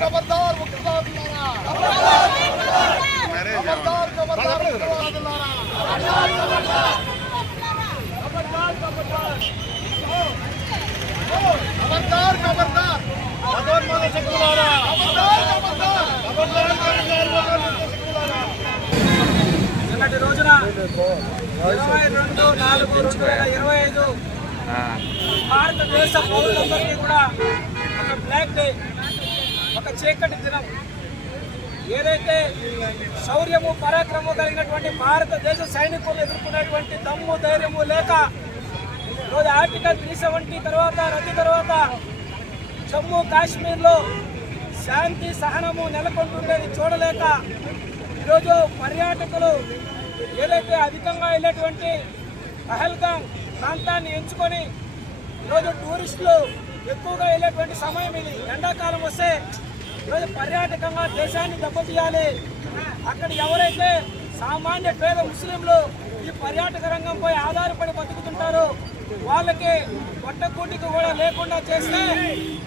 खबरदार मुख्यमंत्री खबरदार खबरदार खबरदार खबरदार भगवान शक्तिलारा खबरदार खबरदार నిన్నటి రోజున 22/4/2025 భారతదేశ పౌరులందరికీ కూడా ఒక బ్లాక్ డే, ఒక చీకటి దినం. ఏదైతే శౌర్యము పరాక్రమము కలిగినటువంటి భారతదేశ సైనికులు ఎదుర్కొన్నటువంటి దమ్ము ధైర్యము లేక ఈరోజు ఆర్టికల్ 370 తర్వాత రద్దు తర్వాత జమ్మూ కాశ్మీర్లో శాంతి సహనము నెలకొంటుండేది చూడలేక ఈరోజు పర్యాటకులు ఏదైతే అధికంగా వెళ్ళేటువంటి పహల్గామ్ ప్రాంతాన్ని ఎంచుకొని ఈరోజు టూరిస్టులు ఎక్కువగా వెళ్ళేటువంటి సమయం ఇది. ఎండాకాలం వస్తే ఈరోజు పర్యాటకంగా దేశాన్ని దెబ్బతీయాలి. అక్కడ ఎవరైతే సామాన్య పేద ముస్లింలు ఈ పర్యాటక రంగంపై ఆధారపడి బతుకుతుంటారో వాళ్ళకి పొట్టకూటికి కూడా లేకుండా చేస్తే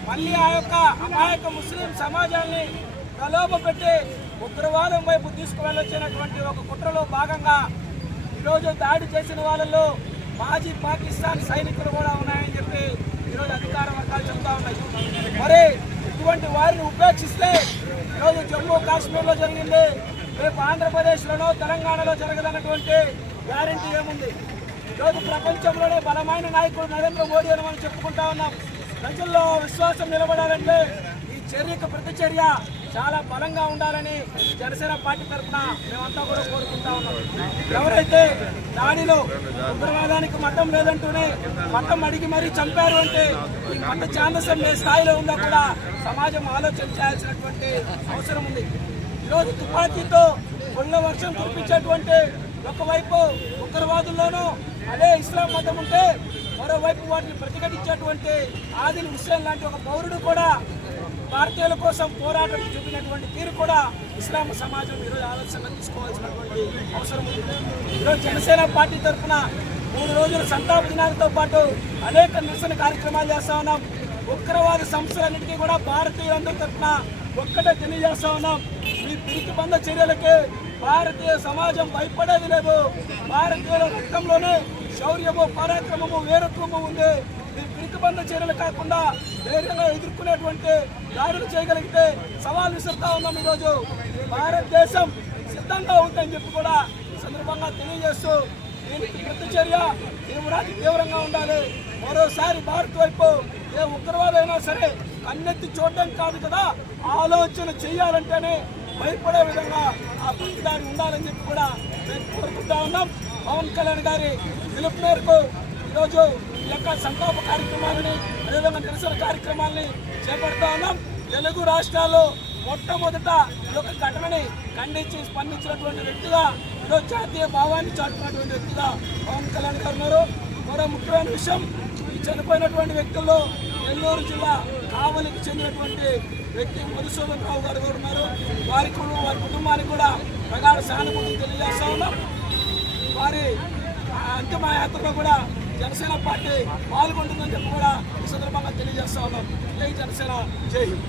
మళ్ళీ ఆ యొక్క అమాయక ముస్లిం సమాజాన్ని ప్రలోభ పెట్టి ఉగ్రవాదం వైపు తీసుకువెళ్ళొచ్చినటువంటి ఒక కుట్రలో భాగంగా ఈరోజు దాడి చేసిన వాళ్ళలో మాజీ పాకిస్తాన్ సైనికులు కూడా ఉన్నాయని చెప్పి ఈరోజు అధికార వర్గాలు చెబుతా ఉన్నాయి. మరి ఇటువంటి వారిని ఉపేక్షిస్తే ఈరోజు జమ్మూ కాశ్మీర్లో జరిగింది, రేపు ఆంధ్రప్రదేశ్లోనో తెలంగాణలో జరగదన్నటువంటి గ్యారంటీ ఏముంది? ఈరోజు ప్రపంచంలోనే బలమైన నాయకుడు నరేంద్ర మోడీ అని మనం చెప్పుకుంటా ఉన్నాం. ప్రజల్లో విశ్వాసం నిలబడాలంటే ఈ చర్యకు ప్రతిచర్య చాలా బలంగా ఉండాలని జనసేన పార్టీ తరఫున మేమంతా కూడా కోరుకుంటా ఉన్నాం. ఎవరైతే దాడిలో ఉగ్రవాదానికి మతం లేదంటూనే మతం అడిగి మరీ చంపారు అంటే ఈ మత ఛాందసం ఏ స్థాయిలో ఉందో కూడా సమాజం ఆలోచన చేయాల్సినటువంటి అవసరం ఉంది. ఈరోజు తుపాకీతో కొండ వర్షం కురిపించేటువంటి ఒకవైపు ఉగ్రవాదుల్లోనూ అదే ఇస్లాం మతం ఉంటే మరోవైపు వాటిని ప్రతిఘటించేటువంటి ఆదిల్ హుస్సేన్ లాంటి ఒక పౌరుడు కూడా భారతీయుల కోసం పోరాటం చూపినటువంటి తీరు కూడా ఇస్లాం సమాజం ఈరోజు ఆలోచనగా తీసుకోవాల్సినటువంటి అవసరం ఉంది. ఈరోజు జనసేన పార్టీ తరఫున 3 రోజుల సంతాప దినాలతో పాటు అనేక నిరసన కార్యక్రమాలు చేస్తా ఉన్నాం. ఉగ్రవాద సంస్థలన్నింటికీ కూడా భారతీయులందరి తరఫున ఒక్కటే తెలియజేస్తా ఉన్నాం, ఈ పిరికిబంద చర్యలకి భారతీయ సమాజం భయపడేది లేదు. భారతీయుల రక్తంలోనే శౌర్యము పరాక్రమము వీరత్వము ఉంది. ఈ పిరికిబంద చర్యలు కాకుండా ధైర్యంగా ఎదుర్కొనేటువంటి దాడులు చేయగలిగితే సవాల్ విసురుతా ఉన్నాం. ఈరోజు భారతదేశం సిద్ధంగా ఉందని చెప్పి కూడా సందర్భంగా తెలియజేస్తూ దీనికి ప్రతిచర్య తీవ్రంగా ఉండాలి. మరోసారి భారత్ వైపు ఏ ఉగ్రవాదైనా సరే కన్నెత్తి చూడడం కాదు కదా, ఆలోచన చేయాలంటేనే భయపడే విధంగా ఆ ప్రతిదాడి ఉండాలని చెప్పి కూడా మేము కోరుకుంటా ఉన్నాం. పవన్ కళ్యాణ్ గారి పిలుపు మేరకు ఈరోజు ఈ యొక్క సంతాప కార్యక్రమాలని అదేవిధంగా నిరసన కార్యక్రమాలని చేపడతా ఉన్నాం. తెలుగు రాష్ట్రాల్లో మొట్టమొదట ఈ యొక్క ఘటనని ఖండించి స్పందించినటువంటి వ్యక్తిగా ఈరోజు జాతీయ భావాన్ని చాటుకున్నటువంటి వ్యక్తిగా పవన్ కళ్యాణ్ గారు ఉన్నారు. మరో ముఖ్యమైన విషయం, ఈ చనిపోయినటువంటి వ్యక్తుల్లో నెల్లూరు జిల్లా కావలికి చెందినటువంటి వ్యక్తి మధుసూదన్ రావు గారు కూడా ఉన్నారు. వారి కుటుంబానికి కూడా ప్రగాఢ సహానుభూతి తెలియజేస్తా ఉన్నాం. వారి అంతిమ యాత్రలో కూడా జనసేన పార్టీ పాల్గొంటుందని చెప్పి కూడా ఈ సందర్భంగా తెలియజేస్తా ఉన్నాం. జై జనసేన, జై హింద్.